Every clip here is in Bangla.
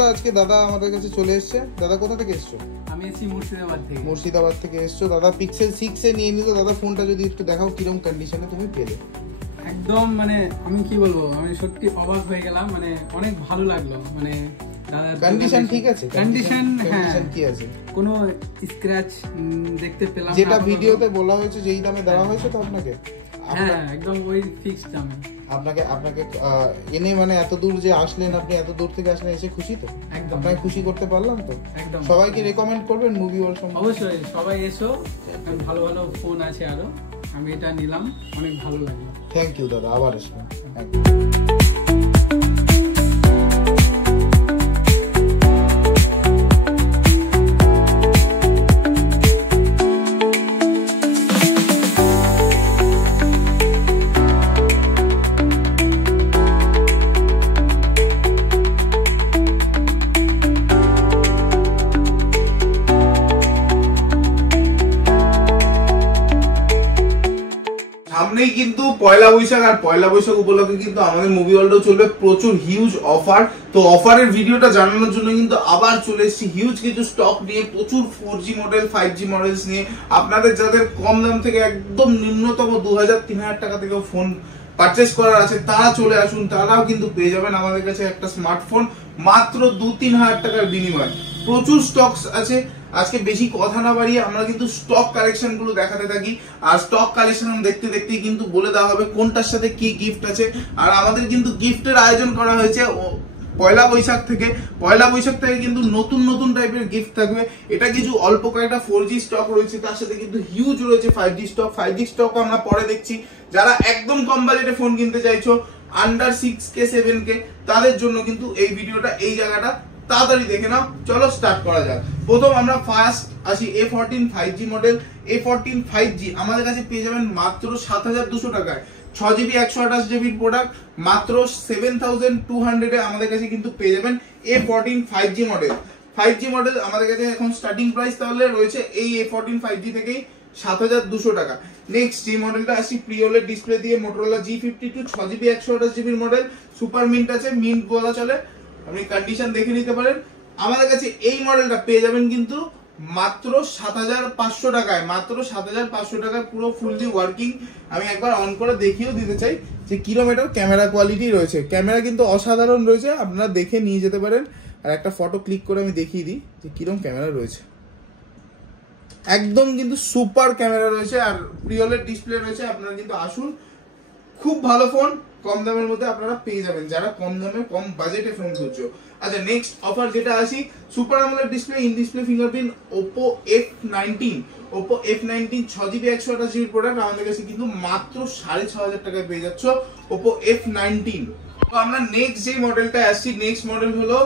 দা আজকে দাদা আমাদের কাছে চলে এসেছে। দাদা কোথা থেকে এসছো? আমি এসেছি মুর্শিদাবাদ থেকে। মুর্শিদাবাদ থেকে এসছো। দাদা পিক্সেল 6 এ নিয়ে নিল। দাদা ফোনটা যদি একটু দেখাও কিরকম কন্ডিশনে তুমি পেলে। একদম মানে আমি কি বলবো, আমি সত্যি অবাক হয়ে গেলাম, মানে অনেক ভালো লাগলো। মানে দাদা কন্ডিশন ঠিক আছে? কন্ডিশন কন্ডিশন কি আছে? কোনো স্ক্র্যাচ দেখতে পেলাম না। যেটা ভিডিওতে বলা হয়েছে যেই দামে দেওয়া হয়েছে তো আপনাকে? হ্যাঁ একদম ওই ফিক্সড দামে। আপনাকে এনে মানে এত দূর যে আসলেন, আপনি এত দূর থেকে আসলেন, এসে খুশি তো? একদম আপনাকে খুশি করতে পারলাম তো? একদম। সবাইকে রেকমেন্ড করবেন মুভি ওয়ার্ল্ড সম্বন্ধে? অবশ্যই সবাই এসো, ভালো ভালো ফোন আছে আরো, আমি এটা নিলাম, অনেক ভালো লাগলো। থ্যাংক ইউ দাদা, আবার আসবেন। সামনেই কিন্তু পয়লা বৈশাখ, আর পয়লা বৈশাখ উপলক্ষে কিন্তু আমাদের মুভি ওয়ার্ল্ডেও চলবে প্রচুর হিউজ অফার। তো অফারের ভিডিওটা জানানোর জন্য কিন্তু আবার চলে এসেছি হিউজ কিছু স্টক নিয়ে, প্রচুর 4G মডেল 5G মডেলস নিয়ে। আপনাদের যাদের কম দাম থেকে একদম নিম্নতম 2000-3000 টাকা থেকে ফোন পারচেস করার আছে তারা চলে আসুন, তারাও কিন্তু পেয়ে যাবেন আমাদের কাছে একটা স্মার্টফোন মাত্র 2-3 হাজার টাকার বিনিময়ে। প্রচুর স্টকস আছে। আজকে বেশি কথা না বাড়িয়ে আমরা কিন্তু স্টক কালেকশন গুলো দেখাতে থাকি, আর স্টক কালেকশন দেখতে দেখতেই কিন্তু বলে দেওয়া হবে কোনটার সাথে কি গিফট আছে। আর আমাদের কিন্তু গিফটের আয়োজন করা হয়েছে পয়লা বৈশাখ থেকে। পয়লা বৈশাখ থেকে কিন্তু নতুন নতুন টাইপের গিফট থাকবে। এটা কিছু অল্প কয়েকটা 4G স্টক রয়েছে, তার সাথে কিন্তু হিউজ রয়েছে 5G স্টক। 5G স্টক আমরা পরে দেখছি। যারা একদম কম বাজেটে ফোন কিনতে চাইছো, আন্ডার 6K 7K, তাদের জন্য কিন্তু এই ভিডিওটা, এই জায়গাটা তাড়াতাড়ি দেখে নাও। চলো স্টার্ট করা যাক। প্রথম আমরা ফার্স্ট আসি A14 5G model. A14 5G আমাদের কাছে পেয়ে যাবেন মাত্র 7200 টাকায়। 6GB 128GB প্রোডাক্ট মাত্র 7200 এ আমাদের কাছে কিন্তু পেয়ে যাবেন A14 5G model. 5G model আমাদের কাছে এখন স্টার্টিং প্রাইস তাহলে রয়েছে এই A14 5G থেকেই 7200 টাকা। নেক্সট যে মডেলটা আসি প্রিওলেড ডিসপ্লে দিয়ে Motorola G52 6GB 128GB model. Super mint আছে, মিন্ট বলা চলে, আপনি কন্ডিশন দেখে নিতে পারেন। আমাদের কাছে এই মডেলটা পেয়ে যাবেন কিন্তু মাত্র 7500 টাকায়। মাত্র 7500 টাকায় পুরো ফুললি ওয়ার্কিং। আমি একবার অন করে দেখিয়েও দিতে চাই যে কিরকম এটার ক্যামেরা কোয়ালিটি রয়েছে। ক্যামেরা কিন্তু অসাধারণ রয়েছে, আপনারা দেখে নিয়ে যেতে পারেন। আর একটা ফটো ক্লিক করে আমি দেখিয়ে দিই যে কিরকম ক্যামেরা রয়েছে। একদম কিন্তু সুপার ক্যামেরা রয়েছে, আর প্রিওলেড ডিসপ্লে রয়েছে। আপনারা কিন্তু আসুন, খুব ভালো ফোন কম দামের মধ্যে আপনারা পেয়ে যাবেন যারা কম দামে কম বাজেটে ফোন খুঁজছো। আচ্ছা নেক্সট অফার যেটা আসি, super AMOLED display, in display fingerprint, Oppo F19। Oppo F19 6GB 128GB product আমাদের কাছে কিন্তু মাত্র 6500 টাকায় পেয়ে যাচ্ছ Oppo F19। তো আমরা নেক্সট যে মডেলটা আসছি, নেক্সট মডেল হলো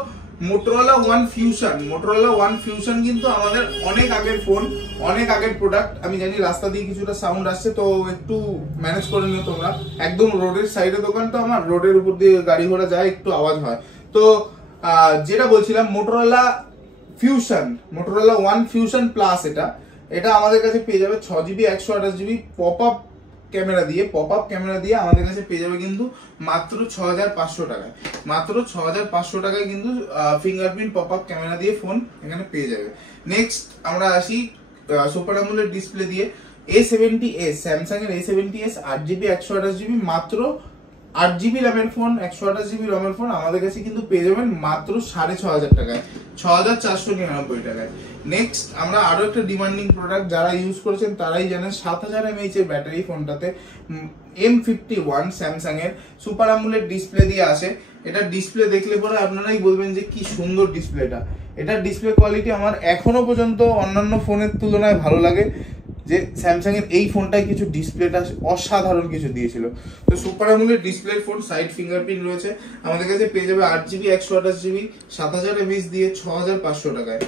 Motorola One Fusion। Motorola One Fusion কিন্তু আমাদের অনেক আগের ফোন, অনেক আগের প্রোডাক্ট। আমি জানি রাস্তা দিয়ে কিছুটা সাউন্ড আসছে, তো একটু ম্যানেজ করে নিও তোমরা। একদম রোডের সাইডে দোকান, তো আমার রোডের উপর দিয়ে গাড়ি ঘোড়া যায়, একটু আওয়াজ হয়। তো যেটা বলছিলাম Motorola Fusion, Motorola One Fusion Plus, এটা আমাদের কাছে পেয়ে যাবে 6GB 128GB pop up camera দিয়ে আমাদের কাছে পেয়ে যাবে কিন্তু মাত্র 6500 টাকায়। মাত্র 6500 টাকায় কিন্তু ফিঙ্গারপ্রিন্ট পপ আপ ক্যামেরা দিয়ে ফোন এখানে পেয়ে যাবে। নেক্সট আমরা আসি সুপার আমোলেড ডিসপ্লে দিয়ে A70s, স্যামসাং এর A70s 8GB 128GB মাত্র 8GB র্যামের ফোন, 128GB রমের ফোন আমাদের কাছে কিন্তু পেয়ে যাবেন মাত্র 6500 টাকায়, 6499 টাকায়। নেক্সট আমরা আরো একটা ডিমান্ডিং প্রোডাক্ট, যারা ইউজ করেছেন তারাই জানেন, 7000 mAh এর ব্যাটারি ফোনটাতে। M51 স্যামসাং এর সুপার আমোলেড ডিসপ্লে দিয়ে আসে। এটা ডিসপ্লে দেখলে পরে আপনারাই বলবেন যে কি সুন্দর ডিসপ্লেটা। এটার ডিসপ্লে কোয়ালিটি আমার এখনো পর্যন্ত অন্যান্য ফোনের তুলনায় ভালো লাগে, যে স্যামসাং এর এই ফোনটায় কিছু ডিসপ্লেটা অসাধারণ কিছু দিয়েছিল। তো super AMOLED display phone, side fingerprint রয়েছে, আমাদের কাছে পেয়ে যাবে 8GB 128GB 7000 mAh দিয়ে 6500 টাকায়।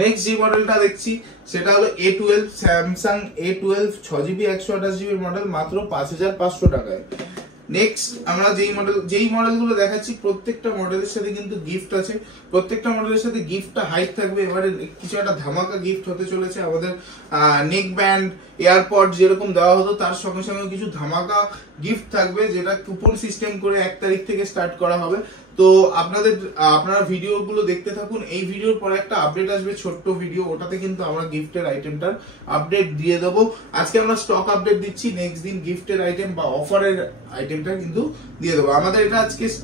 নেক্সট যে মডেলটা দেখছি সেটা হলো A12, Samsung A12 6GB 128GB model মাত্র 5500 টাকায়। নেক্সট আমরা যেই মডেলগুলো দেখাচ্ছি প্রত্যেকটা মডেলের সাথে কিন্তু গিফট আছে, প্রত্যেকটা মডেলের সাথে গিফটটা হাইট থাকবে। এবারে কিছু একটা ধামাকা গিফট হতে চলেছে। আমাদের নেক ব্যান্ড, এয়ারপড যেরকম দেওয়া হতো তার সঙ্গে সঙ্গে কিছু ধামাকা গিফট থাকবে, যেটা কুপন সিস্টেম করে 1 তারিখ থেকে স্টার্ট করা হবে। তো আপনারা ভিডিওগুলো দেখতে থাকুন। এই ভিডিওর পরে একটা আপডেট আসবে, ছোট্ট ভিডিও, ওটাতে কিন্তু আমরা গিফটের আইটেমটার আপডেট দিয়ে দেবো। আজকে আমরা স্টক আপডেট দিচ্ছি, নেক্সট দিন গিফটের আইটেম বা অফারের আইটেমটা কিন্তু দিয়ে দেবো। আমাদের এটা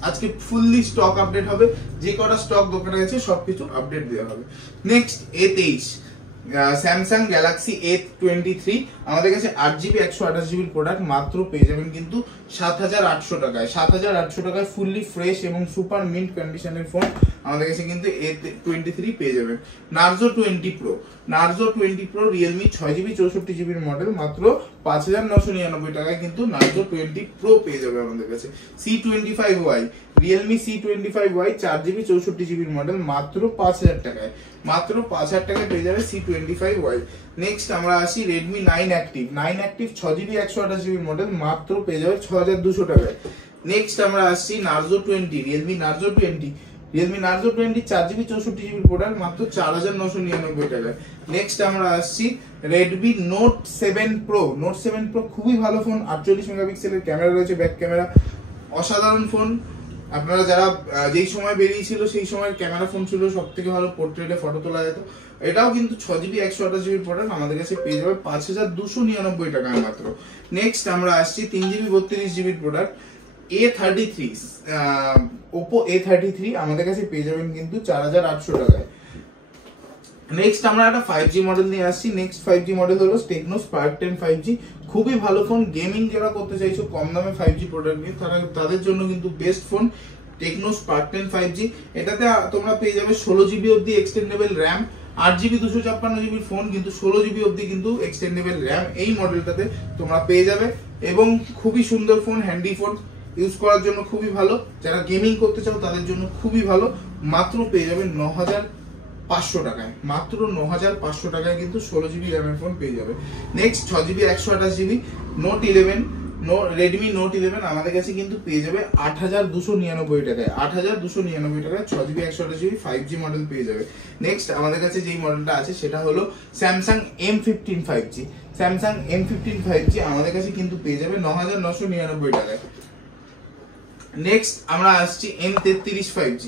আজকে ফুললি স্টক আপডেট হবে, যে কটা স্টক দোকানে গেছে সবকিছু আপডেট দেওয়া হবে। Next A23 Samsung Galaxy A23 আমাদের কাছে 8GB 128GB প্রোডাক্ট মাত্র পেয়ে যাবেন কিন্তু 7800 টাকায়। 7800 টাকায় ফুললি ফ্রেশ এবং সুপার মিন্ট কন্ডিশনের ফোন আমাদের কাছে কিন্তু A23 পেয়ে যাবেন। Narzo 20 Pro Realme 6GB 64GB model মাত্র 5999 টাকায় কিন্তু নার্জো 20 Pro পেয়ে যাবে আমাদের কাছে। C25Y Realme C25Y 4GB 64GB model মাত্র 5000 টাকায়, মাত্র 5000 টাকায় পেয়ে যাবে C25Y। নেক্সট আমরা আসি Redmi 9 active 6GB 128GB model মাত্র পেয়ে যাবে 6200 টাকায়। নেক্সট আমরা আসছি Narzo 20 Realme Narzo 20 4GB 64GB product মাত্র 4999 টাকায়। নেক্সট আমরা আসছি রেডমি নোট 7 প্রো খুবই ভালো ফোন, 48 মেগাপিক্সেলের ক্যামেরা রয়েছে, ব্যাক ক্যামেরা অসাধারণ ফোন। আপনারা যারা যেই সময় বেরিয়েছিল সেই সময়ের ক্যামেরা ফোন ছিল সব থেকে ভালো, পোর্ট্রেটে ফটো তোলা যেত। এটাও কিন্তু 6GB 128GB প্রোডাক্ট আমাদের কাছে পেয়ে যাবে 5299 টাকায় মাত্র। নেক্সট আমরা আসছি 3GB 32GB product A33 Oppo A33 আমাদের কাছে পেয়ে যাবেন কিন্তু 4800 টাকায়। নেক্সট আমরা একটা 5G মডেল নিয়ে আসছি। নেক্সট 5G মডেল হলো টেকনো স্পার্ক 10 5G, খুবই ভালো ফোন। গেমিং যারা করতে চাইছো কম দামে 5G প্রোডাক্ট নিয়ে, তাদের জন্য কিন্তু best phone Tecno Spark 10 5G। এটাতে তোমরা পেয়ে যাবে 16GB অবধি extendable RAM, 8GB 256GB phone কিন্তু 16GB অবধি কিন্তু এক্সটেন্ডেবল র্যাম এই মডেলটাতে তোমরা পেয়ে যাবে। এবং খুবই সুন্দর ফোন, হ্যান্ডি ফোন, ইউজ করার জন্য খুবই ভালো। যারা গেমিং করতে চাও তাদের জন্য খুবই ভালো, মাত্র পেয়ে যাবেন 9500 টাকায়, মাত্র 9500 টাকায় কিন্তু 16GB র্যামের ফোন পেয়ে যাবে। Next 6GB 128GB Redmi note 11 আমাদের কাছে কিন্তু পেয়ে যাবে 8299 টাকায়, 8299 টাকায় 6GB 128GB 5G মডেল পেয়ে যাবে। নেক্সট আমাদের কাছে যেই মডেলটা আছে সেটা হলো Samsung M15 5G। Samsung M15 5G আমাদের কাছে কিন্তু পেয়ে যাবে 9999 টাকায়। নেক্সট আমরা আসছি M33 5G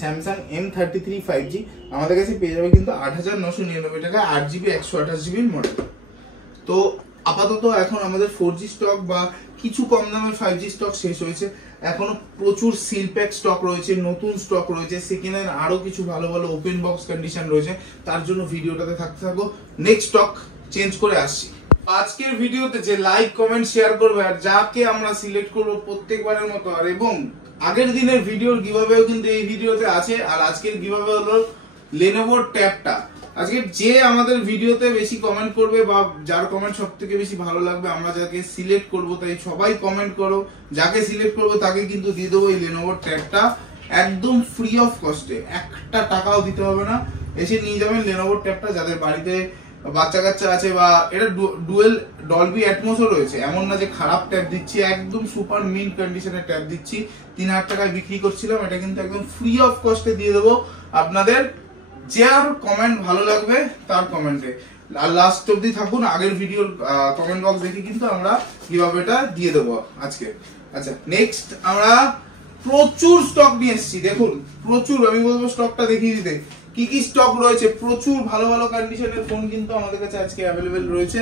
Samsung M33 5G আমাদের কাছে পেয়ে যাবে কিন্তু 8999 টাকায়, 8GB 128GB মডেল। তো আপাতত এখন আমাদের 4G স্টক বা কিছু কম দামের 5G স্টক শেষ হয়েছে, এখনো প্রচুর সিল প্যাক স্টক রয়েছে, নতুন স্টক রয়েছে, সেকেন্ড হ্যান্ড আরো কিছু ভালো ভালো ওপেন বক্স কন্ডিশন রয়েছে। তার জন্য ভিডিওটাতে থাকতে থাকো, নেক্সট স্টক চেঞ্জ করে আসছি। আজকের ভিডিওতে যে লাইক কমেন্ট শেয়ার করবে আর যাকে আমরা সিলেক্ট করবো প্রত্যেকবারের মতো, আর এবং আগের দিনের ভিডিওর গিভঅ্যাওয়েও কিন্তু এই ভিডিওতে আছে। আর আজকের গিভঅ্যাওয়ে হলো লেনোভোর ট্যাবটা। আজকে যে আমাদের ভিডিওতে বেশি কমেন্ট করবে বা যার কমেন্ট সব থেকে বেশি ভালো লাগবে, আমরা যাকে সিলেক্ট করবো, তাই সবাই কমেন্ট করো, যাকে সিলেক্ট করবো তাকে কিন্তু দিয়ে দেবো এই লেনোভোর ট্যাবটা একদম ফ্রি অফ কস্টে, একটা টাকাও দিতে হবে না। এসে নিয়ে যাবেন লেনোভোর ট্যাবটা। যাদের বাড়িতে বাচ্চা কাচ্চা আছে বা এটা ডুয়েল ডলবি অ্যাটমসও রয়েছে, এমন না যে খারাপ ট্যাব দিচ্ছি, একদম সুপার মিন্ট কন্ডিশনের ট্যাব দিচ্ছি। 3000 টাকায় বিক্রি করছিলাম, এটা কিন্তু একদম ফ্রি অফ কস্টে দিয়ে দেবো আপনাদের। যার কমেন্ট ভালো লাগবে তার কমেন্টে আর লাস্ট অব্দি থাকুন, আগের ভিডিওর কমেন্ট বক্স দেখে কিন্তু আমরা কিভাবে এটা দিয়ে দেবো আজকে। আচ্ছা, নেক্সট আমরা প্রচুর স্টক নিয়ে এসেছি, দেখুন প্রচুর, আমি বলবো স্টকটা দেখিয়ে দিতে কি কি স্টক রয়েছে। প্রচুর ভালো ভালো কন্ডিশনের ফোন কিন্তু আমাদের কাছে আজকে অ্যাভেলেবেল রয়েছে।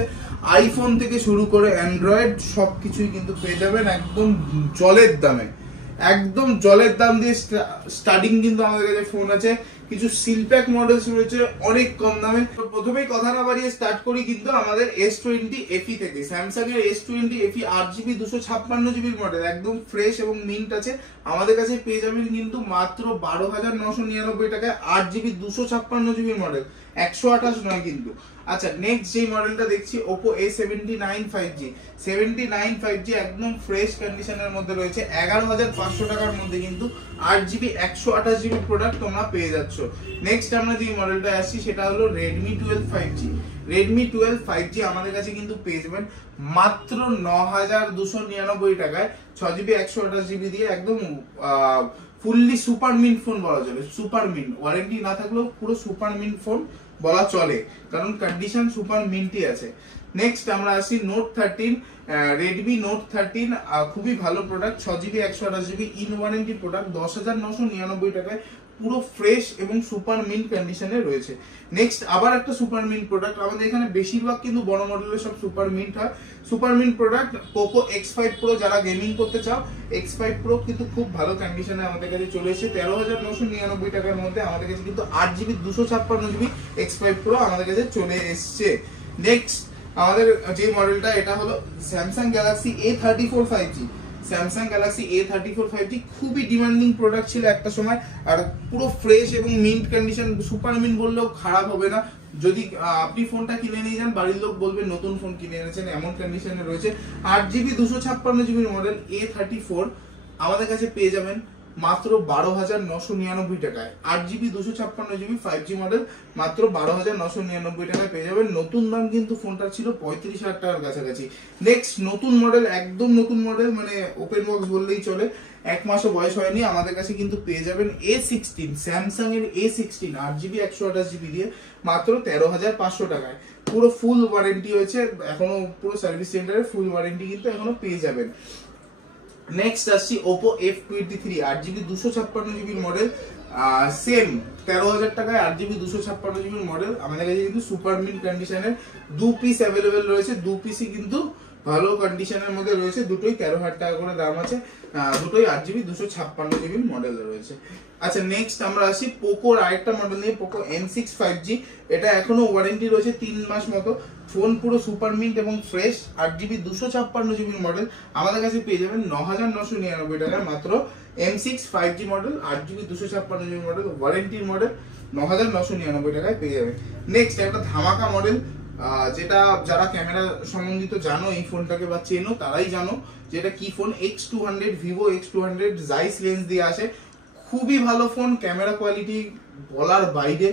আইফোন থেকে শুরু করে অ্যান্ড্রয়েড সবকিছুই কিন্তু পেয়ে যাবেন একদম জলের দামে, একদম জলের দাম দিয়ে স্টার্টিং কিন্তু আমাদের কাছে ফোন আছে। কিছু সিলপ্যাক মডেলস রয়েছে অনেক কম দামে। প্রথমেই কথা না বাড়িয়ে স্টার্ট করি কিন্তু আমাদের S20 FE থেকে। স্যামসাং এর S20 FE 8GB 256GB model একদম ফ্রেশ এবং মিন্ট আছে, আমাদের কাছে পেয়ে যাবেন কিন্তু মাত্র 12999 টাকায়। 8GB 256GB মডেল, 128 নয় কিন্তু। আচ্ছা, নেক্সট যে মডেলটা দেখছি Oppo A79 5G একদম ফ্রেশ কন্ডিশনের মধ্যে রয়েছে, 11500 টাকার মধ্যে কিন্তু 8GB 128GB প্রোডাক্ট তোমরা পেয়ে যাচ্ছ। নেক্সট আমরা যে মডেলটা আসছি সেটা হলো Redmi 12 5G আমাদের কাছে কিন্তু পেয়ে যাবেন মাত্র 9299 টাকায়, 6GB 128GB দিয়ে একদম ফুললি সুপার মিন্ট ফোন বলা যাবে। সুপার মিন্ট, ওয়ারেন্টি না থাকলেও পুরো সুপার মিন্ট ফোন বলা চলে, কারণ কন্ডিশন সুপার মিন্টি আছে। নেক্সট আমরা আসি নোট 13, রেডমি নোট 13 খুবই ভালো product, 6GB 128GB in warranty product, 10,999 টাকায় পুরো ফ্রেশ এবং সুপার মিন্ট কন্ডিশনে রয়েছে। নেক্সট আবার একটা সুপার মিন্ট প্রোডাক্ট, আমাদের এখানে বেশিরভাগ কিন্তু বড় মডেলের সব সুপার মিন্ট হয়। Super mint product Poco X5 Pro, যারা গেমিং করতে চাও X5 Pro কিন্তু খুব ভালো কন্ডিশনে আমাদের কাছে চলে এসেছে। 13,999 টাকার মধ্যে আমাদের কাছে কিন্তু 8GB 256GB X5 Pro আমাদের কাছে চলে এসছে। নেক্সট আমাদের যে মডেলটা, এটা হলো Samsung Galaxy A34 5G। Samsung Galaxy A34 5G খুবই ডিমান্ডিং প্রোডাক্ট ছিল একটা সময়, আর পুরো ফ্রেশ এবং মিন্ট কন্ডিশন, সুপার মিন্ট বললেও খারাপ হবে না। যদি আপনি ফোনটা কিনে নিয়ে যান, বাড়ির লোক বলবে নতুন ফোন কিনে এনেছেন, এমন কন্ডিশনে রয়েছে। 8GB 256GB মডেল A34 আমাদের কাছে পেয়ে যাবেন মাত্র 12,999 টাকায়। 8GB 256GB 5G মডেল মাত্র 12,999 টাকায় পেয়ে যাবেন। নতুন দাম কিন্তু ফোনটা ছিল 35,000 টাকার কাছাকাছি। নেক্সট নতুন মডেল, একদম নতুন মডেল, মানে ওপেন বক্স বললেই চলে, এক মাসও বয়স হয়নি, আমাদের কাছে কিন্তু পেয়ে যাবেন A16, স্যামসাং এর A16 8GB 128GB দিয়ে মাত্র 13,500 টাকায়। পুরো ফুল ওয়ারেন্টি হয়েছে, এখনো পুরো সার্ভিস সেন্টারে ফুল ওয়ারেন্টি কিন্তু এখনো পেয়ে যাবেন। নেক্সট আসছি Oppo F23 8GB 256GB model, same 13,000 টাকায় 8GB 256GB মডেল আমাদের কাছে কিন্তু সুপার মিন্ট কন্ডিশনের 2 পিস অ্যাভেলেবেল রয়েছে। 2 পিসই কিন্তু ভালো কন্ডিশনের মধ্যে রয়েছে, দুটোই 13,000 টাকা করে দাম আছে, দুটোই 8GB 256GB মডেল রয়েছে। আচ্ছা নেক্সট আমরা আসি পোকোর আরেকটা মডেল নিয়ে, পোকো M6 5G। এটা এখনো ওয়ারেন্টি রয়েছে 3 মাস মতো, ফোন পুরো সুপার মিন্ট এবং ফ্রেশ, 8GB 256GB মডেল আমাদের কাছে পেয়ে যাবেন 9,999 টাকায় মাত্র। M6 5G model 8GB 256GB model, ওয়ারেন্টির model, 9,999 টাকায় পেয়ে যাবেন। নেক্সট একটা ধামাকা মডেল, যেটা যারা ক্যামেরা সম্বন্ধিত জানো এই ফোনটাকে বা চেনো তারাই জানো, যেটা কি phone, X200, Vivo X200 জাইস lens দিয়ে আসে। খুবই ভালো ফোন, ক্যামেরা কোয়ালিটি বলার বাইরে,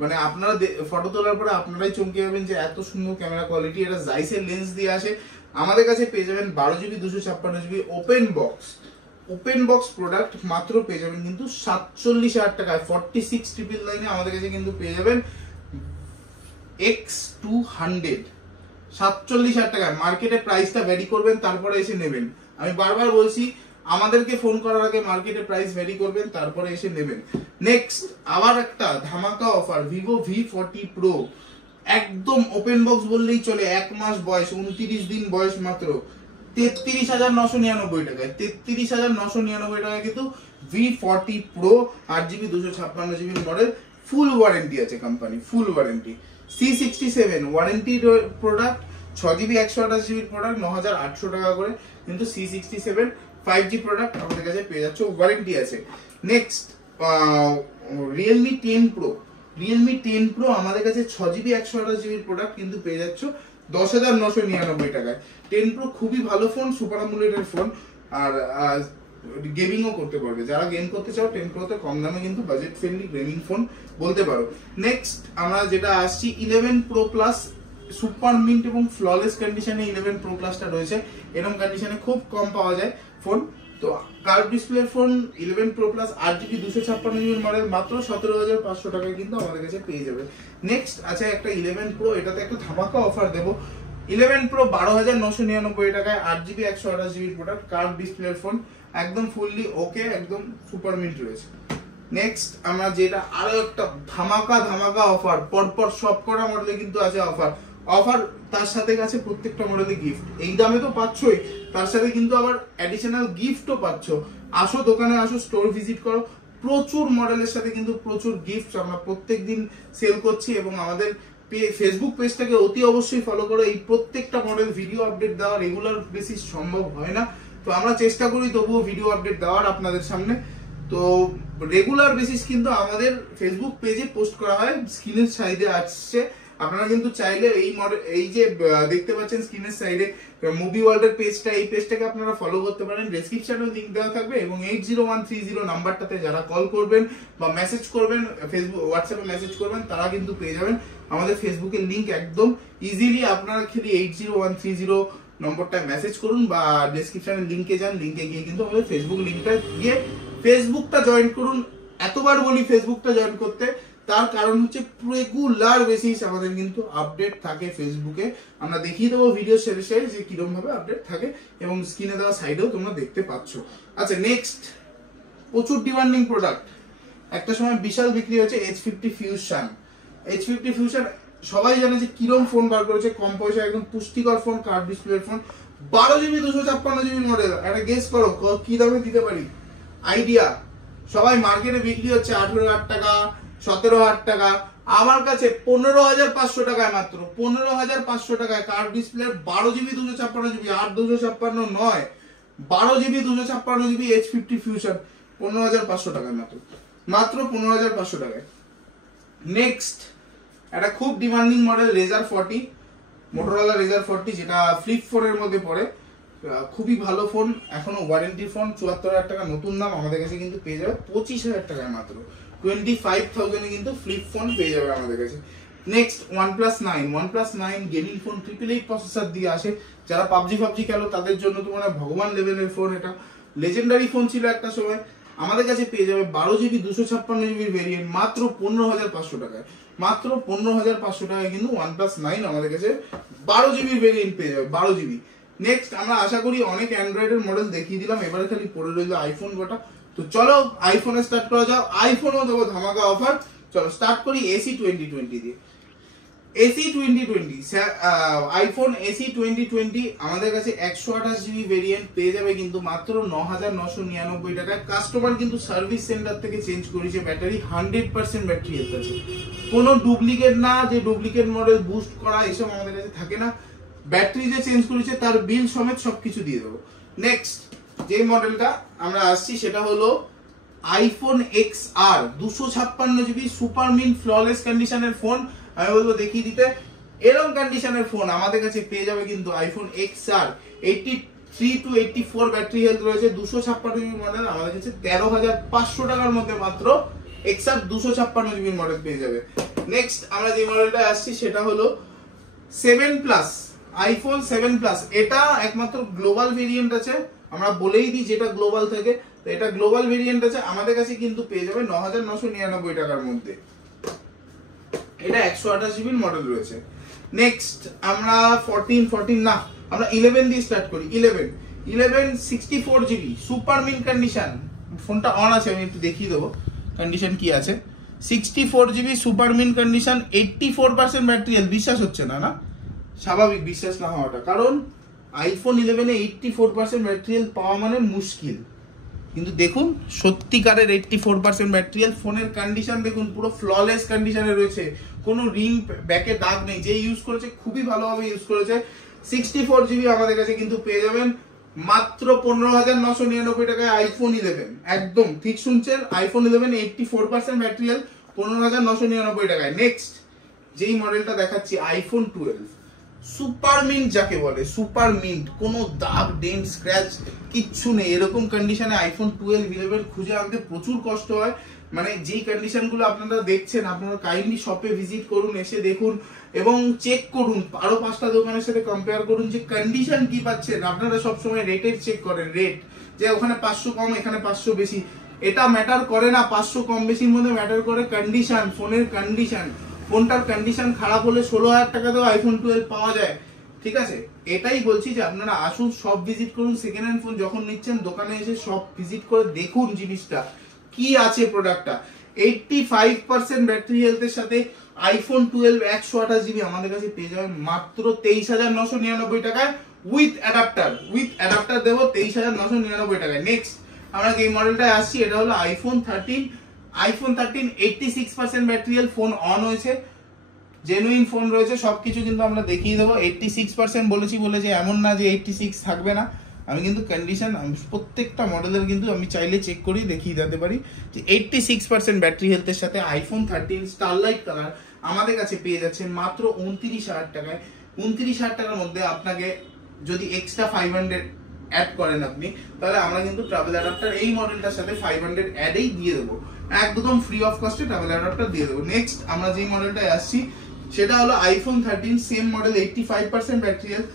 মানে আপনারা ফটো তোলার পরে আপনারাই চমকে যাবেন যে এত সুন্দর ক্যামেরা কোয়ালিটি। এটা জাইসের লেন্স দিয়ে আসে, আমাদের কাছে পেয়ে যাবেন 12GB 256GB open box product মাত্র পেয়ে যাবেন কিন্তু 47,000 টাকায়। 46,999 আমাদের কাছে কিন্তু পেয়ে যাবেন X200 47,000 টাকায়। মার্কেটে প্রাইসটা ভ্যারি করবেন, তারপরে এসে নেবেন। আমি বারবার বলছি, আমাদেরকে ফোন করার আগে মার্কেটে প্রাইস ভ্যারি করবেন, তারপরে এসে নেবেন। নেক্সট আবার একটা ধামাকা অফার, ভিভো V40 Pro, একদম ওপেন বক্স বললেই চলে, 1 মাস বয়স, 29 দিন বয়স, মাত্র 33,999 টাকায়। 33,999 টাকায় কিন্তু V40 Pro 8GB 256GB মডেল, ফুল ওয়ারেন্টি আছে company, full warranty. C67 warranty product, 6GB 128GB product, 9,800 টাকা করে কিন্তু C67 5G প্রোডাক্ট আমাদের কাছে পেয়ে যাচ্ছে, ওয়ারেন্টি আছে। নেক্সট Realme 10 Pro আমাদের কাছে 6GB 128GB প্রোডাক্ট কিন্তু পেয়ে যাচ্ছে 10,999 টাকায়। 10 Pro খুবই ভালো ফোন, সুপার অ্যামোলেডের ফোন, আর গেমিংও করতে পারবে। যারা গেম করতে চাও 10 Pro তে কম দামে কিন্তু বাজেট ফ্রেন্ডলি গেমিং ফোন বলতে পারো। নেক্সট আমরা যেটা আসছি 11 Pro Plus, সুপার মিন্ট এবং ফ্ললেস কন্ডিশনে 11 Pro Plus-টা রয়েছে। এরকম কন্ডিশনে খুব কম পাওয়া যায় ফোন। তো curve display phone 11 Pro Plus 8GB 256GB model মাত্র 17,500 টাকায় কিন্তু আমাদের কাছে পেয়ে যাবে। নেক্সট আছে একটা 11 Pro, এটাতে একটা ধামাকা অফার দেবো। 11 Pro 12,999 টাকায়, 8GB 128GB product, curve display phone, একদম ফুললি ওকে, একদম সুপার মিন্ট রয়েছে। নেক্সট আমরা যেটা আরো একটা ধামাকা অফার, পরপর সব কটা মডেলে কিন্তু আছে অফার, তার সাথে আছে প্রত্যেকটা মডেলে গিফট। এই দামে তো পাচ্ছই, তার সাথে কিন্তু আবার অ্যাডিশনাল গিফটও পাচ্ছ। আসো দোকানে, আসো স্টোর ভিজিট করো, প্রচুর মডেলের সাথে কিন্তু প্রচুর গিফট আমরা প্রত্যেকদিন সেল করছি। এবং আমাদের ফেসবুক পেজটাকে অতি অবশ্যই ফলো করো। এই প্রত্যেকটা মডেল ভিডিও আপডেট দেওয়া রেগুলার বেসিস সম্ভব হয় না, তো আমরা চেষ্টা করি তবুও ভিডিও আপডেট দেওয়ার আপনাদের সামনে। তো রেগুলার বেসিস কিন্তু আমাদের ফেসবুক পেজে পোস্ট করা হয়, স্ক্রিনের সাইডে আসছে। আপনারা কিন্তু চাইলে এই যে দেখতে পাচ্ছেন স্ক্রিনের সাইডে মুভি ওয়ার্ল্ডের পেজটা, এই পেজটাকে আপনারা ফলো করতে পারেন। ডেসক্রিপশনে লিংক দেওয়া থাকবে এবং 80130 নাম্বারটাতে যারা কল করবেন বা মেসেজ করবেন, ফেসবুক হোয়াটসঅ্যাপে মেসেজ করবেন, তারা কিন্তু পেয়ে যাবেন আমাদের ফেসবুকের লিংক একদম ইজিলি। আপনারা খালি 80130 নম্বরটা মেসেজ করুন বা ডেসক্রিপশনের লিংকে যান, লিংকে গিয়ে কিন্তু আমাদের ফেসবুক লিংকটা গিয়ে ফেসবুকটা জয়েন করুন। এতবার বলি ফেসবুকটা জয়েন করতে, তার কারণ হচ্ছে রেগুলার বেসিস আমাদের কিন্তু আপডেট থাকে ফেসবুকে, আমরা দেখিয়ে দেবো ভিডিও শেষে শেষে যে কিরকম ভাবে আপডেট থাকে, এবং স্ক্রিনে দেওয়া সাইডেও তোমরা দেখতে পাচ্ছ। আচ্ছা নেক্সট, প্রচুর ডিমান্ডিং প্রোডাক্ট, একটা সময় বিশাল বিক্রি হচ্ছে H50 Fusion। H50 Fusion সবাই জানে যে কিরম ফোন বার করেছে, কম পয়সা একদম পুষ্টিকর phone, curve display phone, 12GB 256GB model. একটা গেস করো কি দামে দিতে পারি, আইডিয়া। সবাই মার্কেটে বিক্রি হচ্ছে 18,000 টাকা, 17,000 টাকা, আমার কাছে 15,500 টাকায়, মাত্র 15,500 টাকায় কার্ভ ডিসপ্লে 12GB 256GB, 8 256 নয়, 12GB 256GB H50 Fusion 15,500 টাকায়, মাত্র 15,500 টাকায়। নেক্সট, একটা খুব demanding model Razr 40, Motorola Razr 40, যেটা ফ্লিপ ফোনের মধ্যে পড়ে, খুবই ভালো ফোন, এখনো ওয়ারেন্টি ফোন, 74,000 টাকা নতুন দাম। আমাদের কাছে কিন্তু পেয়ে যাবে 25,000 টাকায়, মাত্র 25,000 এ কিন্তু ফ্লিপ ফোন পেয়ে যাবে আমাদের কাছে। Next OnePlus 9 gaming phone, 888 processor দিয়ে আসে। যারা পাবজি খেলো তাদের জন্য তো মানে ভগবান লেভেলের ফোন, এটা লেজেন্ডারি ফোন ছিল একটা সময়। আমাদের কাছে পেয়ে যাবে 12GB 256GB ভেরিয়েন্ট, মাত্র 15,500 টাকায়, মাত্র 15,500 টাকায় কিন্তু OnePlus 9 আমাদের কাছে 12GB ভেরিয়েন্ট পেয়ে যাবে, 12GB। নেক্সট, আমরা আশা করি অনেক অ্যান্ড্রয়েডের মডেল দেখিয়ে দিলাম, এবারে খালি পড়ে রইল আইফোন গোটা। তো চলো আইফোনে স্টার্ট করা যাও, আইফোনও দেবো ধামাকা অফার। চলো স্টার্ট করি AC 2020 দিয়ে। AC 2020 আইফোন AC 2020 আমাদের কাছে 128GB ভেরিয়েন্ট পেয়ে যাবে কিন্তু মাত্র 9,999 টাকায়। কাস্টমার কিন্তু সার্ভিস সেন্টার থেকে চেঞ্জ করেছে ব্যাটারি, 100% ব্যাটারি হেলথ আছে, কোনো ডুপ্লিকেট না, যে ডুপ্লিকেট মডেল বুস্ট করা এসব আমাদের কাছে থাকে না। ব্যাটারি যে চেঞ্জ করেছে তার বিল সমেত সবকিছু দিয়ে দেবো। নেক্সট যে মডেলটা আমরা আসছি সেটা হলো iPhone XR 256GB super mint flawless কন্ডিশনের ফোন। আমি বলবো দেখিয়ে দিতে, এরকম কন্ডিশনের ফোন আমাদের কাছে পেয়ে যাবে কিন্তু iPhone XR 83 to 84 battery health রয়েছে, 256GB মডেল, আমাদের কাছে 13,500 টাকার মধ্যে মাত্র XR 256GB মডেল পেয়ে যাবে। নেক্সট আমরা যে মডেলটা আসছি সেটা হলো 7 প্লাস, আইফোন 7 প্লাস। এটা একমাত্র গ্লোবাল ভেরিয়েন্ট আছে, আমরা বলেই দিই যেটা গ্লোবাল থাকে, তো এটা গ্লোবাল ভেরিয়েন্ট আছে, আমাদের কাছে কিন্তু পেয়ে যাবে 9,999 টাকার মধ্যে। এটা 128GB মডেল রয়েছে। নেক্সট আমরা 14 না, আমরা 11 দিয়ে স্টার্ট করি। 11 64GB সুপার মিন্ট কন্ডিশন, ফোনটা অন আছে, আমি একটু দেখিয়ে দেবো কন্ডিশন কি আছে। 64GB super mint condition, 84% battery health. বিশ্বাস হচ্ছে না? না, স্বাভাবিক বিশ্বাস না হওয়াটা, কারণ আইফোন 11 84% ব্যাটারি হেলথ পাওয়া মানে মুশকিল। কিন্তু দেখুন সত্যিকারের 84% ব্যাটারি হেলথ, ফোনের কন্ডিশন দেখুন পুরো ফ্ললেস কন্ডিশনে রয়েছে, কোনো রিং ব্যাকে দাগ নেই, যে ইউজ করেছে খুবই ভালোভাবে ইউজ করেছে। 64GB আমাদের কাছে কিন্তু পেয়ে যাবেন মাত্র 15,999 টাকায় আইফোন 11। একদম ঠিক শুনছেন, আইফোন 11 84% ব্যাটারি হেলথ 15,999 টাকায়। নেক্সট যেই মডেলটা দেখাচ্ছি আইফোন 12 সুপার মিন্ট, যাকে বলে সুপার মিন্ট, কোনো দাগ ডেন্ট স্ক্র্যাচ কিচ্ছু নেই, এরকম কন্ডিশনে আইফোন 12 11 খুঁজে আনতে প্রচুর কষ্ট হয়। মানে যেই কন্ডিশনগুলো আপনারা দেখছেন, আপনারা কাইন্ডলি শপে ভিজিট করুন, এসে দেখুন এবং চেক করুন, আরো 5টা দোকানের সাথে কম্পেয়ার করুন যে কন্ডিশন কি পাচ্ছেন। আপনারা সবসময় রেটের চেক করেন, রেট যে ওখানে 500 কম এখানে 500 বেশি, এটা ম্যাটার করে না। 500 কম বেশির মধ্যে ম্যাটার করে কন্ডিশন, ফোনের কন্ডিশন। ফোনটার কন্ডিশন খারাপ হলে 16,000 টাকাতেও আইফোন 12 পাওয়া যায়, ঠিক আছে? এটাই বলছি যে আপনারা আসুন, সব ভিজিট করুন, সেকেন্ড হ্যান্ড ফোন যখন নিচ্ছেন দোকানে এসে সব ভিজিট করে দেখুন জিনিসটা কি আছে প্রোডাক্টটা। 85% ব্যাটারি হেলথের সাথে আইফোন 12 128GB আমাদের কাছে পেয়ে যাবেন মাত্র 23,999 টাকায় উইথ অ্যাডাপ্টার দেবো 23,999 টাকায়। নেক্সট আমরা যে মডেলটায় আসছি এটা হলো iPhone 13 86% battery health, phone on হয়েছে, জেনুইন ফোন রয়েছে, সবকিছু কিন্তু আমরা দেখিয়ে দেবো। 86% বলেছি বলে যে এমন না যে 86 থাকবে না, আমি কিন্তু কন্ডিশন প্রত্যেকটা মডেলের কিন্তু আমি চাইলে চেক করি দেখিয়ে দিতে পারি যে 86% ব্যাটারি হেলথের সাথে আইফোন 13 স্টারলাইট কালার আমাদের কাছে পেয়ে যাচ্ছে মাত্র 29,000 টাকায়। 29,000 টাকার মধ্যে আপনাকে যদি এক্সট্রা 500 অ্যাড করেন আপনি, তাহলে আমরা কিন্তু ট্রাভেল অ্যাডাপ্টার এই মডেলটার সাথে 500 অ্যাডেই দিয়ে দেবো, একদম ফ্রি অফ কস্টে ট্রাভেল অ্যাডাপ্টার দিয়ে দেবো। নেক্সট আমরা যেই মডেলটায় আসছি সেটা হলো iPhone 13 same model, 85% battery health,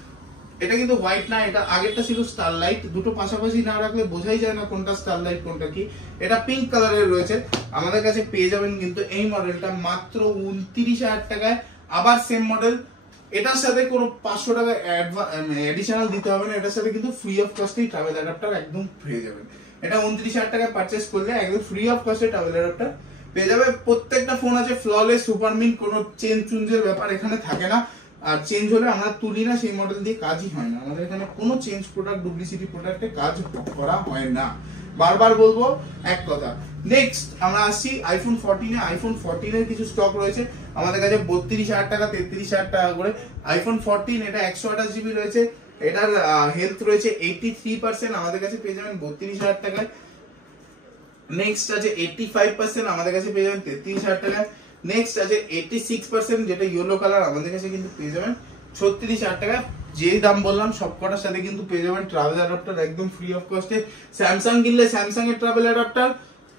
এটা কিন্তু হোয়াইট না, এটা আগেরটা ছিল স্টারলাইট, দুটো পাশাপাশি না রাখলে বোঝাই যায় না কোনটা স্টারলাইট কোনটা কি। এটা পিঙ্ক কালারের রয়েছে, আমাদের কাছে পেয়ে যাবেন কিন্তু এই মডেলটা মাত্র 29,000 টাকায়। আবার সেম মডেল, এটার সাথে কোনো 500 টাকা অ্যাডিশনাল দিতে হবে না, এটার সাথে কিন্তু ফ্রি অফ কস্টেই ট্রাভেল অ্যাডাপ্টার একদম পেয়ে যাবেন। এটা 29,000 টাকায় পারচেস করলে একদম ফ্রি অফ কস্টে ট্রাভেল অ্যাডাপ্টার পেয়ে যাবে। প্রত্যেকটা ফোন আছে ফ্ললেস সুপার মিন্ট, কোনো চেঞ্জ চুঞ্জের ব্যাপার এখানে থাকে না, আর চেঞ্জ হলে আমরা তুলি না, সেই মডেল দিয়ে কাজই হয় না। আমাদের এখানে কোনো চেঞ্জ প্রোডাক্ট ডুপ্লিসিটি প্রোডাক্টে কাজ করা হয় না, বারবার বলবো এক কথা। নেক্সট আমরা আসছি আইফোন 14 এ। আইফোন 14 এর কিছু স্টক রয়েছে আমাদের কাছে 32,000 টাকা 33,000 টাকা করে। আইফোন 14 এটা 128 জিবি রয়েছে, এটার হেলথ রয়েছে 83%, আমাদের কাছে পেয়ে যাবেন 32,000 টাকায়। নেক্সট আছে 85%, আমাদের কাছে পেয়ে যাবেন 33,000 টাকায়। নেক্সট আছে 86%, যেটা ইয়েলো কালার, আমাদের কাছে কিন্তু পেয়ে যাবেন 36,000 টাকা। যে দাম বললাম সবকটার সাথে কিন্তু পেয়ে যাবেন ট্রাভেল অ্যাডাপ্টার একদম ফ্রি অফ কস্টে। স্যামসাং কিনলে স্যামসাং এর ট্রাভেল অ্যাডাপ্টার,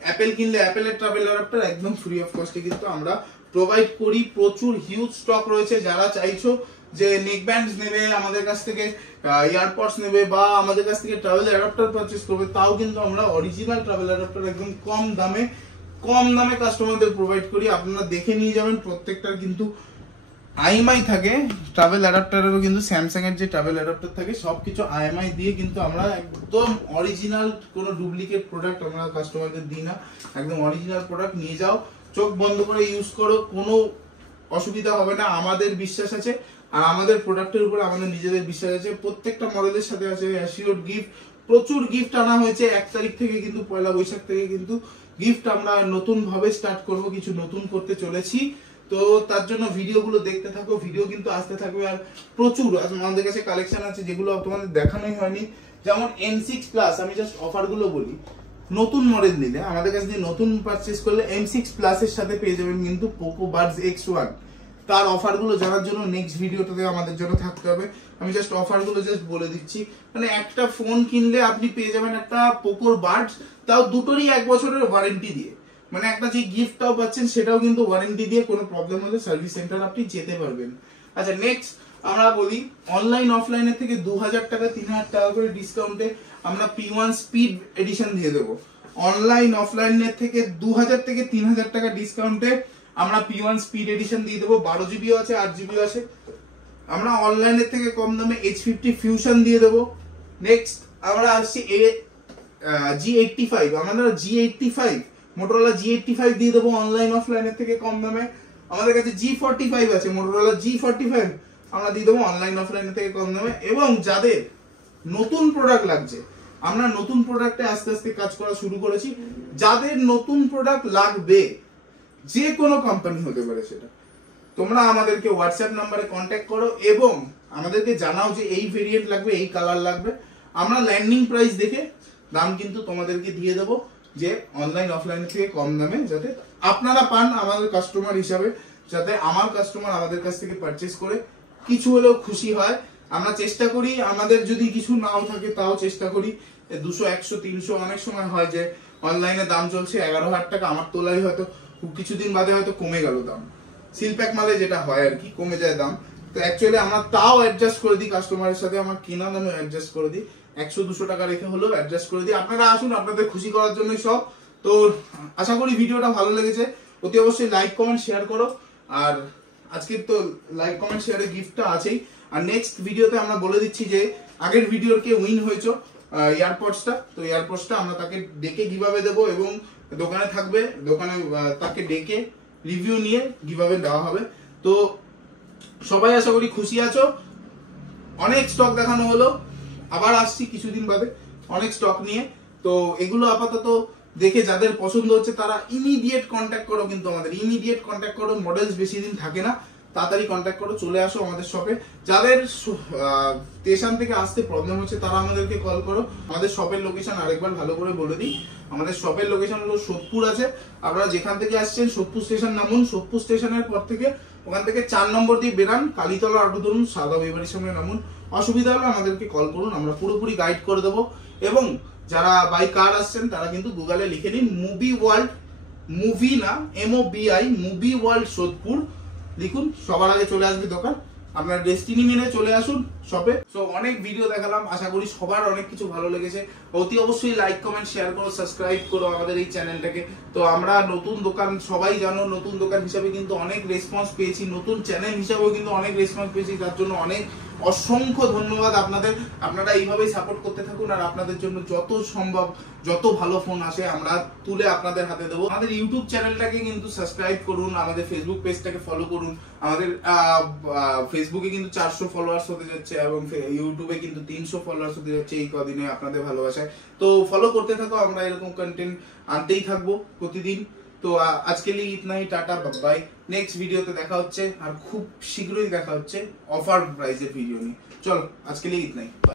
অ্যাপেল কিনলে অ্যাপেলের ট্রাভেল অ্যাডাপ্টার একদম ফ্রি অফ কস্টে কিন্তু আমরা প্রোভাইড করি। প্রচুর হিউজ স্টক রয়েছে, যারা চাইছো যে নেক ব্যান্ডস নেবে আমাদের কাছ থেকে, ইয়ারপডস নেবে বা আমাদের কাছ থেকে ট্রাভেল অ্যাডাপ্টার পারচেজ করবে, তাও কিন্তু আমরা অরিজিনাল ট্রাভেল অ্যাডাপ্টার একদম কম দামে কাস্টমারদের প্রোভাইড করি। আপনারা দেখে নিয়ে যাবেন, প্রত্যেকটার কিন্তু আইএমআই থাকে। ট্রাভেল অ্যাডাপ্টারেরও কিন্তু স্যামসাং এর যে ট্রাভেল অ্যাডাপ্টার থাকে সবকিছু আইএমআই দিয়ে কিন্তু আমরা একদম অরিজিনাল, কোনো ডুপ্লিকেট প্রোডাক্ট আমরা কাস্টমারদের দিই না, একদম অরিজিনাল প্রোডাক্ট নিয়ে যাও, চোখ বন্ধ করে ইউজ করো, কোনো অসুবিধা হবে না। আমাদের বিশ্বাস আছে, আর আমাদের প্রোডাক্টের উপর আমাদের নিজেদের বিশ্বাস আছে। প্রত্যেকটা মডেলের সাথে আছে অ্যাসিওর গিফট, প্রচুর গিফট আনা হয়েছে 1 তারিখ থেকে, কিন্তু পয়লা বৈশাখ থেকে কিন্তু গিফট আমরা নতুন ভাবে স্টার্ট করব, কিছু নতুন করতে চলেছি। তো তার জন্য ভিডিওগুলো দেখতে থাকো, ভিডিও কিন্তু আসতে থাকবে। আর প্রচুর আমাদের কাছে কালেকশন আছে যেগুলো তোমাদের দেখানোই হয়নি, যেমন M6 প্লাস। আমি জাস্ট অফারগুলো বলি, নতুন মডেল নিলে আমাদের কাছে দিয়ে নতুন পারচেজ করলে M6 প্লাস এর সাথে পেয়ে যাবেন কিন্তু পোকো বাডস X1। তার অফারগুলো জানার জন্য নেক্সট ভিডিওটাতে আমাদের জন্য থাকতে হবে। আমি জাস্ট অফারগুলো জাস্ট বলে দিচ্ছি, মানে একটা ফোন কিনলে আপনি পেয়ে যাবেন একটা পোকোর বাডস, তাও দুটোরই 1 বছরের ওয়ারেন্টি দিয়ে, মানে একটা যে গিফটটাও পাচ্ছেন সেটাও কিন্তু ওয়ারেন্টি দিয়ে, কোনো প্রবলেম হলে সার্ভিস সেন্টার আপনি যেতে পারবেন। আচ্ছা নেক্সট আমরা বলি, অনলাইন অফলাইনের থেকে 2,000 টাকা 3,000 টাকা করে ডিসকাউন্টে আমরা P1 স্পিড এডিশন দিয়ে দেবো। অনলাইন অফলাইনের থেকে 2,000 থেকে 3,000 টাকা ডিসকাউন্টে আমরা P1 স্পিড এডিশন দিয়ে দেবো। 12 জিবিও আছে, 8 জিবিও আছে। আমরা অনলাইনের থেকে কম দামে H50 ফিউশন দিয়ে দেবো। নেক্সট আমরা আসছি G85, আমাদের G85 মোটরোলা G85 দিয়ে দেবো অনলাইন অফলাইনের থেকে কম দামে। আমাদের কাছে G45 আছে, মোটরোলা G45 আমরা দিয়ে দেবো অনলাইন অফলাইনের থেকে কম দামে। এবং যাদের নতুন প্রোডাক্ট লাগছে, আমরা নতুন প্রোডাক্টে আস্তে আস্তে কাজ করা শুরু করেছি। যাদের নতুন প্রোডাক্ট লাগবে, যে কোনো কোম্পানি হতে পারে সেটা, তোমরা আমাদেরকে হোয়াটসঅ্যাপ নাম্বারে কন্ট্যাক্ট করো এবং আমাদেরকে জানাও যে এই ভেরিয়েন্ট লাগবে, এই কালার লাগবে। আমরা ল্যান্ডিং প্রাইস দেখে দাম কিন্তু তোমাদেরকে দিয়ে দেবো, যে অনলাইন অফলাইনের থেকে কম দামে, যাতে আপনারা পান আমাদের কাস্টমার হিসাবে, যাতে আমার কাস্টমার আমাদের কাছ থেকে পারচেস করে কিছু হলেও খুশি হয়। আমরা চেষ্টা করি, আমাদের যদি কিছু নাও থাকে তাও চেষ্টা করি 200, 100, 300, অনেক সময় হয় যে অনলাইনে দাম চলছে 11,000 টাকা, আমার তোলাই হয়তো কিছুদিন বাদে হয়তো কমে গেল দাম, সিলপ্যাক মালে যেটা হয় আর কি, কমে যায় দাম। তো অ্যাকচুয়ালি আমরা তাও অ্যাডজাস্ট করে দিই কাস্টমারের সাথে, আমার কেনা দামে অ্যাডজাস্ট করে দিই, 100-200 টাকা রেখে হলেও অ্যাডজাস্ট করে দিই। আপনারা আসুন, আপনাদের খুশি করার জন্যই সব। তো আশা করি ভিডিওটা ভালো লেগেছে, অতি অবশ্যই লাইক কমেন্ট শেয়ার করো। আর আজকের তো লাইক কমেন্ট শেয়ারের গিফটটা আছেই। আর নেক্সট ভিডিওতে আমরা বলে দিচ্ছি যে আগের ভিডিওর কে উইন হয়েছে এয়ারপডসটা, তো এয়ারপডসটা আমরা তাকে ডেকে কিভাবে দেবো এবং দোকানে থাকবে, দোকানে তাকে ডেকে রিভিউ নিয়ে কিভাবে দেওয়া হবে। তো সবাই আশা করি খুশি আছো। অনেক স্টক দেখানো হলো, আবার আসছি কিছুদিন বাদে অনেক স্টক নিয়ে। তো এগুলো আপাতত দেখে যাদের পছন্দ হচ্ছে তারা ইমিডিয়েট কন্ট্যাক্ট করো, কিন্তু আমাদের ইমিডিয়েট কন্ট্যাক্ট করো, মডেলস বেশি দিন থাকে না, তাড়াতাড়ি কন্ট্যাক্ট করো, চলে আসো আমাদের শপে। যাদের স্টেশন থেকে আসতে প্রবলেম হচ্ছে তারা আমাদেরকে কল করো। আমাদের শপের লোকেশন আরেকবার ভালো করে বলে দিই, আমাদের শপের লোকেশন হলো সোদপুর আছে। আপনারা যেখান থেকে আসছেন সোদপুর স্টেশন নামুন, সোদপুর স্টেশনের পর থেকে ওখান থেকে 4 নম্বর দিয়ে বেরান, কালীতলা অটো ধরুন, সাদা বিবাড়ির সামনে নামুন। অসুবিধা হলে আমাদেরকে কল করুন, আমরা পুরোপুরি গাইড করে দেবো। এবং যারা বাই কার আসছেন তারা কিন্তু গুগলে লিখে নিন মুভি ওয়ার্ল্ড, মুভি না MOBI, মুভি ওয়ার্ল্ড সোদপুর লিখুন, সবার আগে চলে আসবে দোকান। আপনার ডেস্টিনি মেনে চলে আসুন শপে। সো অনেক ভিডিও দেখালাম, আশা করি সবার অনেক কিছু ভালো লেগেছে। অতি অবশ্যই লাইক কমেন্ট শেয়ার করো, সাবস্ক্রাইব করো আমাদের এই চ্যানেলটাকে। তো আমরা নতুন দোকান, সবাই জানো নতুন দোকান হিসাবে কিন্তু অনেক রেসপন্স পেয়েছি, নতুন চ্যানেল হিসাবেও কিন্তু অনেক রেসপন্স পেয়েছি, তার জন্য অনেক অসংখ্য ধন্যবাদ আপনাদের। আপনারা এইভাবেই সাপোর্ট করতে থাকুন, আর আপনাদের জন্য যত সম্ভব যত ভালো ফোন আসে আমরা তুলে আপনাদের হাতে দেবো। আমাদের ইউটিউব চ্যানেলটাকে কিন্তু সাবস্ক্রাইব করুন, আমাদের ফেসবুক পেজটাকে ফলো করুন। আমাদের ফেসবুকে কিন্তু 400 ফলোয়ার্স হতে যাচ্ছে এবং ইউটিউবে কিন্তু 300 ফলোয়ার্স হতে যাচ্ছে এই কদিনে আপনাদের ভালোবাসায়। তো ফলো করতে থাকো, আমরা এরকম কন্টেন্ট আনতেই থাকবো প্রতিদিন। তো আজকে লিয়ে ইতনাই, টাটা বাই। নেক্সট ভিডিওতে দেখা হচ্ছে, আর খুব শীঘ্রই দেখা হচ্ছে অফার প্রাইসের ভিডিও নিয়ে। চলো আজকে লিয়ে ইতনাই।